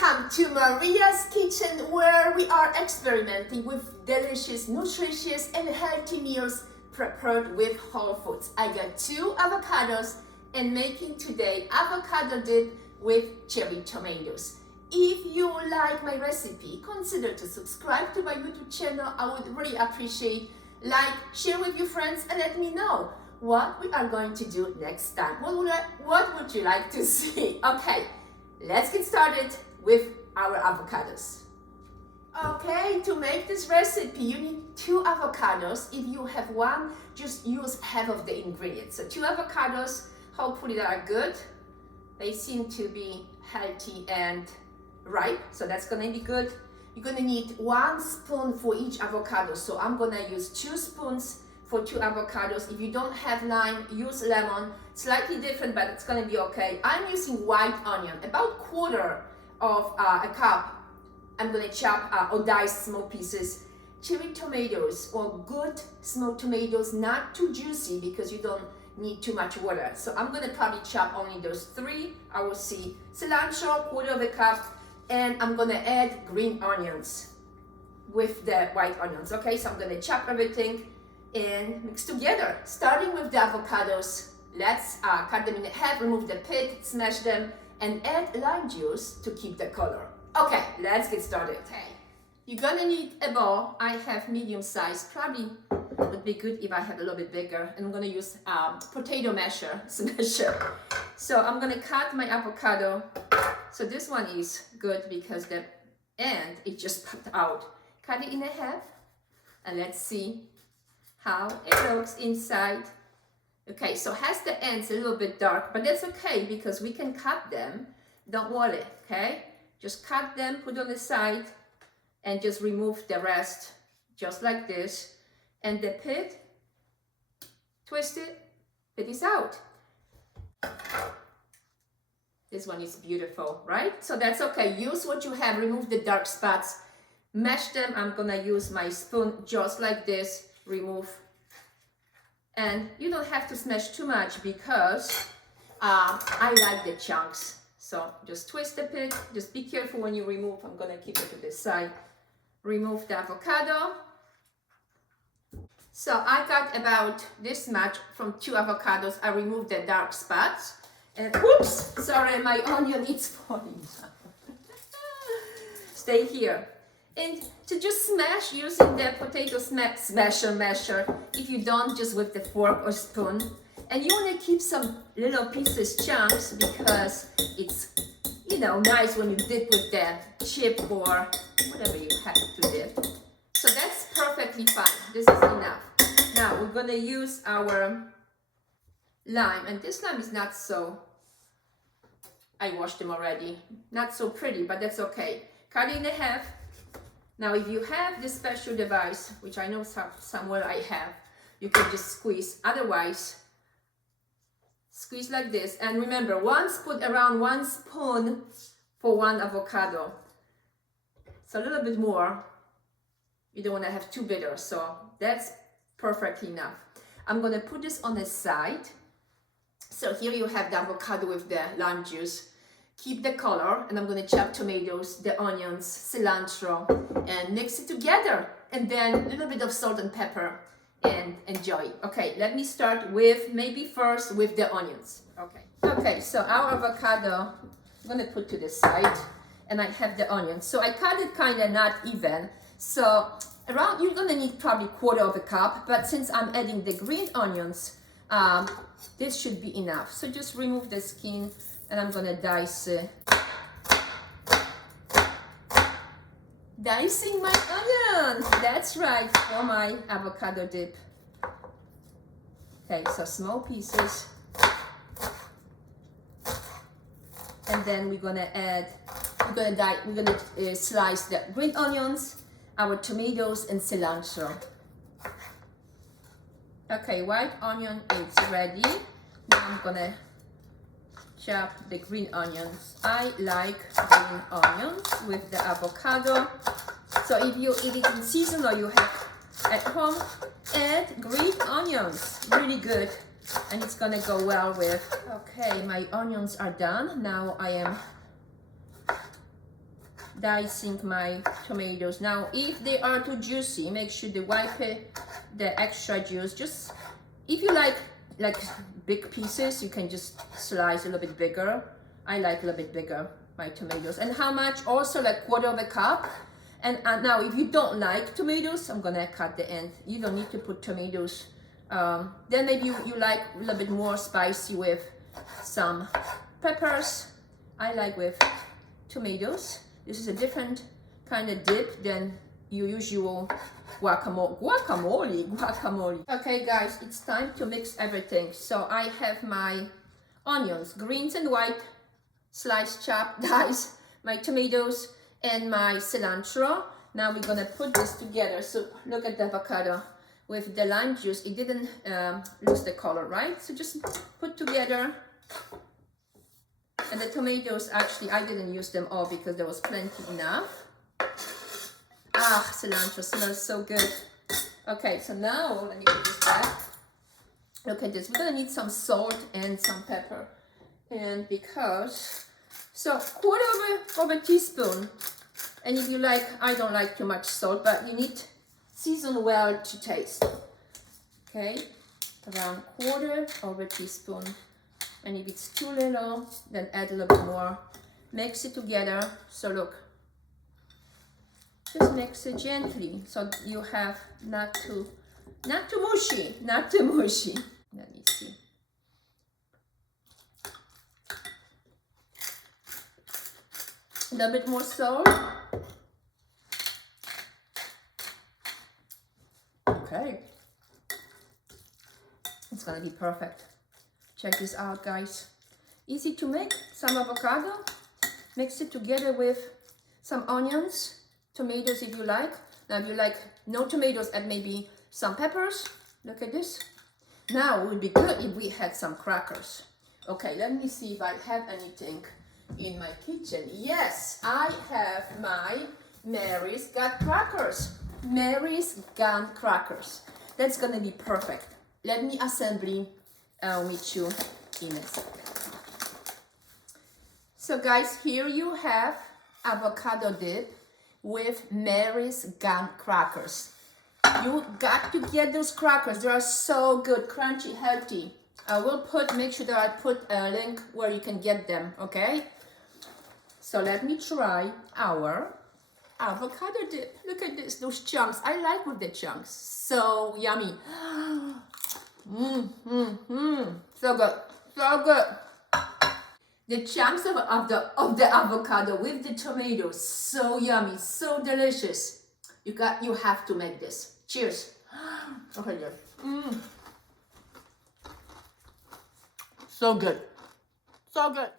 Welcome to Maria's Kitchen, where we are experimenting with delicious, nutritious and healthy meals prepared with whole foods. I got 2 avocados and making today avocado dip with cherry tomatoes. If you like my recipe, consider to subscribe to my YouTube channel. I would really appreciate like, share with your friends and let me know what we are going to do next time. What would you like to see? Okay. Let's get started with our avocados. Okay, to make this recipe, you need 2 avocados. If you have 1, just use half of the ingredients. So 2 avocados, hopefully they are good. They seem to be healthy and ripe, so that's gonna be good. You're gonna need 1 spoon for each avocado. So I'm gonna use 2 spoons for 2 avocados. If you don't have lime, use lemon. Slightly different, but it's gonna be okay. I'm using white onion, about 1/4 of a cup. I'm gonna chop or dice small pieces. Cherry tomatoes, or good small tomatoes, not too juicy because you don't need too much water. So I'm gonna probably chop only those 3. I will see cilantro, 1/4 of a cup, and I'm gonna add green onions with the white onions. Okay, so I'm gonna chop everything and mix together. Starting with the avocados, let's cut them in half, remove the pit, smash them, and add lime juice to keep the color. Okay, let's get started. Okay, you're gonna need a bowl. I have medium size, probably would be good if I had a little bit bigger. And I'm gonna use potato smasher. So I'm gonna cut my avocado. So this one is good because the end, it just popped out. Cut it in half, and let's see how it looks inside. Okay, so has the ends a little bit dark, but that's okay because we can cut them. Don't worry, okay? Just cut them, put on the side, and just remove the rest, just like this. And the pit, twist it, pit is out. This one is beautiful, right? So that's okay. Use what you have, remove the dark spots, mash them. I'm gonna use my spoon just like this. Remove, and you don't have to smash too much because I like the chunks. So just twist the pit, just be careful when you remove. I'm gonna keep it to this side. Remove the avocado. So I got about this much from 2 avocados. I removed the dark spots, and whoops, sorry, my onion is falling down. Stay here. And to just smash using the potato masher. If you don't, just with the fork or spoon. And you want to keep some little pieces, chunks, because it's, you know, nice when you dip with the chip or whatever you have to dip. So that's perfectly fine. This is enough. Now we're gonna use our lime, and this lime is not so, I washed them already, not so pretty, but that's okay. Cut it in half. Now, if you have this special device, which I know somewhere I have, you can just squeeze. Otherwise, squeeze like this. And remember, around 1 spoon for 1 avocado. So a little bit more. You don't want to have too bitter, so that's perfectly enough. I'm going to put this on the side. So here you have the avocado with the lime juice. Keep the color, and I'm going to chop tomatoes, the onions, cilantro, and mix it together. And then a little bit of salt and pepper, and enjoy. Okay, let me start with, maybe first with the onions. Okay, so our avocado, I'm going to put to the side, and I have the onions. So I cut it kind of not even. So around, you're going to need probably 1/4 of a cup, but since I'm adding the green onions, this should be enough. So just remove the skin, and I'm gonna dice dicing my onions. That's right, for my avocado dip. Okay, so small pieces, and then we're gonna slice the green onions, our tomatoes, and cilantro. Okay, white onion is ready. Now I'm gonna chop the green onions. I like green onions with the avocado. So if you eat it in season or you have at home, add green onions. Really good. And it's gonna go well with. Okay, my onions are done. Now I am dicing my tomatoes. Now, if they are too juicy, make sure to wipe the extra juice. Just if you like big pieces, you can just slice a little bit bigger. I like a little bit bigger my tomatoes. And how much? Also like 1/4 cup. And now if you don't like tomatoes, I'm gonna cut the end. You don't need to put tomatoes. Then maybe you like a little bit more spicy with some peppers. I like with tomatoes. This is a different kind of dip than your usual guacamole. Okay guys, it's time to mix everything. So I have my onions, greens and white, sliced, chopped, diced, my tomatoes and my cilantro. Now we're gonna put this together. So look at the avocado with the lime juice. It didn't lose the color, right? So just put together. And the tomatoes, actually, I didn't use them all because there was plenty enough. Ah, cilantro smells so good. Okay, so now let me put this back. Look at this. We're gonna need some salt and some pepper. And because, so 1/4 teaspoon. And if you like, I don't like too much salt, but you need season well to taste. Okay, around 1/4 teaspoon. And if it's too little, then add a little bit more. Mix it together. So look, just mix it gently so you have not too mushy. Let me see. A little bit more salt. Okay, it's gonna be perfect. Check this out, guys. Easy to make. Some avocado. Mix it together with some onions, tomatoes if you like. Now if you like no tomatoes, add maybe some peppers. Look at this. Now it would be good if we had some crackers. Okay, let me see if I have anything in my kitchen. Yes, I have my Mary's Got crackers. Mary's Got crackers. That's gonna be perfect. Let me assemble. I'll meet you in a second. So guys, here you have avocado dip with Mary's Got crackers. You got to get those crackers. They are so good, crunchy, healthy. I will make sure that I put a link where you can get them, okay? So let me try our avocado dip. Look at this, those chunks. I like with the chunks. So yummy. So good, so good. The chunks of the avocado with the tomatoes, so yummy, so delicious. You have to make this. Cheers. Okay, yes. So good, so good.